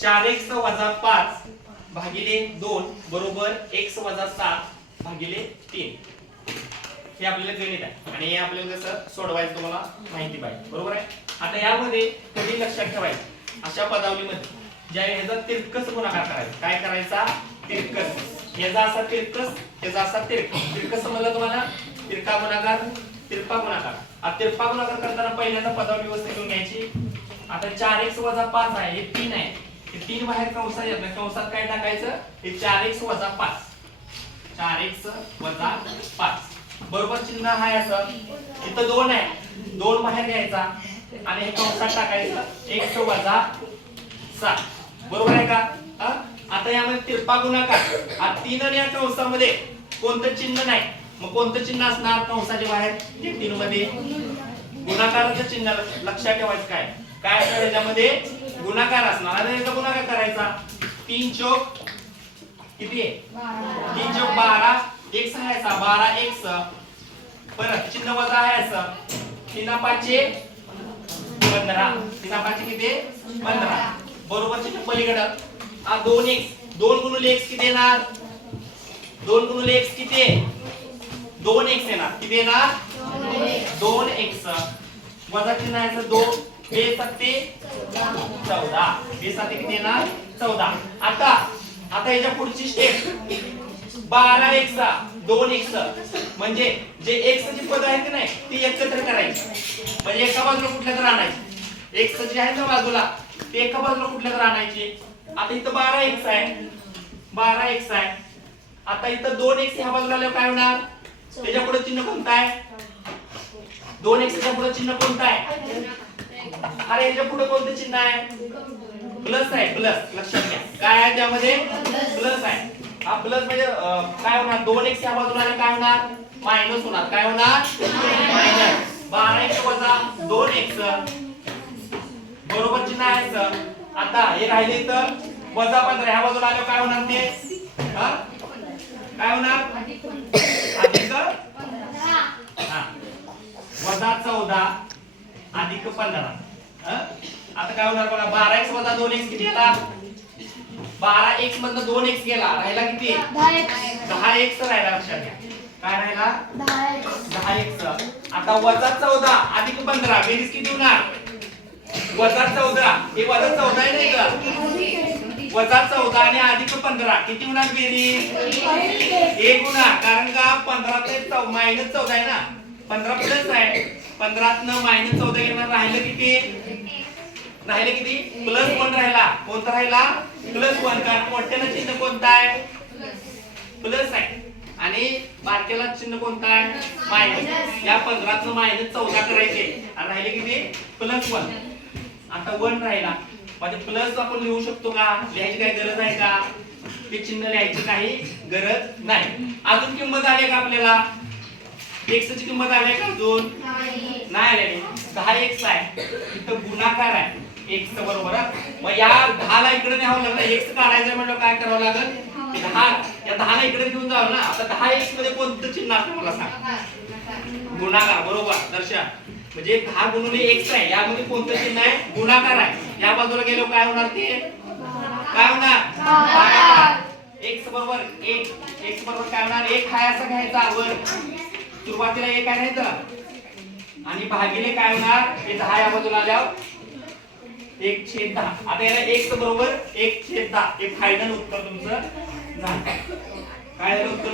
4x वजा 5 भागिले 2 बरोबर x वजा 7 भागिले 3. हे आपल्याला गणित आहे आणि हे आपल्याला कसं सोडवायचं तुम्हाला माहिती पाहिजे. बरोबर आहे. आता यामध्ये कधी लक्षात ठेवायचं, अशा पदावलीमध्ये ज्या ह्याचा तिरकस गुणाकार करायचा. काय करायचा? तिरकस. ह्याचा असा तिरकस, ह्याचा असा तिरकस. तिरकस समजलं तुम्हाला? तिरका गुणाकार, तिरपा गुणाकार. आता तिरपा गुणाकार करताना पहिल्यांदा पदावली व्यवस्था घेऊन घ्यायची. आता 4x वजा 5 आहे, हे 3 आहे. हे 3 बाहेर कंसात येत नाही. कंसात काय टाकायचं? हे 4x वजा 5. 4x वजा 5 बरोबर चिन्ह आहे असं. इथं 2 आहे, 2 बाहेर घ्यायचा आणि हे कंसात टाकायचं x वजा 7. बरोबर आहे का? आता यामध्ये तिरपा गुणाकार. हा 3 आणि या कंसामध्ये कोणतं चिन्ह नाही, मग कोणतं चिन्ह असणार कंसाच्या बाहेर? हे 3 मध्ये गुणाकाराचं चिन्ह लक्षात ठेवायचं. काय काय असणार याच्यामध्ये? गुणाकार असणार. आता याचा गुणाकार करायचा. 3 चौक किती आहे? 3 चौक 12. x आहे असा 12x. परत चिन्ह वजा आहे असं. 3 5 15. 3 5 किती? 15. बरोबर चिन्ह पलीकडं. 2x. 2 गुणिले x किती येणार? 2 गुणिले x किती आहे? 2x येणार. किती येणार? 2x. वजा चिन्ह आहे असं 2. 2 7 14. 2 7 किती येणार? 14. आता याच्या पुढची स्टेप 12x 2x म्हणजे जे x ची पद आहेत की नाही ती एकत्र करायची. म्हणजे एका बाजूला कुठल्या तर आणायची. x जी आहे ना बाजूला ते एका बाजूला कुठल्या तर आणायची. आता इथं 12x आहे, 12x आहे. आता इथं 2x ह्या बाजूला आल्यावर काय होणार? त्याच्या पुढे चिन्ह कोणतं आहे? 2x च्या पुढे चिन्ह कोणतं आहे? अरे याच्या पुढे कोणतं चिन्ह आहे? प्लस आहे. प्लस लक्षात घ्या. काय आहे त्यामध्ये? प्लस आहे. हा प्लस म्हणजे काय होणार? 2x ह्या बाजूला आल्यावर काय होणार? मायनस होणार. काय होणार? मायनस. 12x वजा 2x बरोबर चिन्ह आहे. आता हे राहिले इथं वजा 15 ह्या बाजूला आल्यावर काय होणार ते? काय होणार? अधिक 15. वजा 14 अधिक 15. आता काय होणार बघा? 12x वजा 2x किती येणार? 12x मधनं 2x गेला, राहिला किती? 10x राहिला. लक्षात घ्या. काय राहिला? 10x. आता वजा 14 अधिक 15 बेरीज किती होणार? वजा 14. हे वजा 14 आहे नाही का? वजा 14 आणि अधिक 15 किती होणार बेरीज? 1 होणार. कारण का 15 ते मायनस 14 आहे ना. 15 प्लस आहे. 15 न मायनस 14 घेणार. राहिलं किती? राहिले किती? प्लस 1 राहिला. कोणता राहिला? प्लस 1. कारण मोठ्याला चिन्ह कोणतं आहे? प्लस आहे आणि बारक्याला चिन्ह कोणतं आहे? मायनस. या 15 न मायनस 14 करायचे आणि राहिले किती? प्लस 1. आता 1 राहिला. म्हणजे प्लस आपण लिहू शकतो का? लिहायची काही गरज आहे का? ते चिन्ह लिहायची काही गरज नाही. अजून किंमत आली का आपल्याला? x ची किंमत आली का अजून? नाही आली. 10x आहे. इथं गुणाकार आहे x बरोबर. मग या 10 ला इकडे न्यावं लागलं. x काढायचं म्हणजे काय करावं लागेल? 10 या 10 ला इकडे घेऊन जावं ना. आता 10x मध्ये कोणतं चिन्ह असतं मला सांग? गुणाकार. बरोबर दर्शा. म्हणजे 10 गुणिले x आहे. यामध्ये कोणतं चिन्ह आहे? गुणाकार आहे. या बाजूला गेलो काय होणार ते? काय होणार? भागाकार. x बरोबर 1. x बरोबर काय होणार? 1 हा असा घ्यायचा वर. सुरुवातीला 1 आहे नाही आणि भागिले काय होणार? हे 10 या बाजूला आल्यावर 1/10. आता याला x बरोबर 1/10. हे फायनल उत्तर तुमचं झालं. काय झालं उत्तर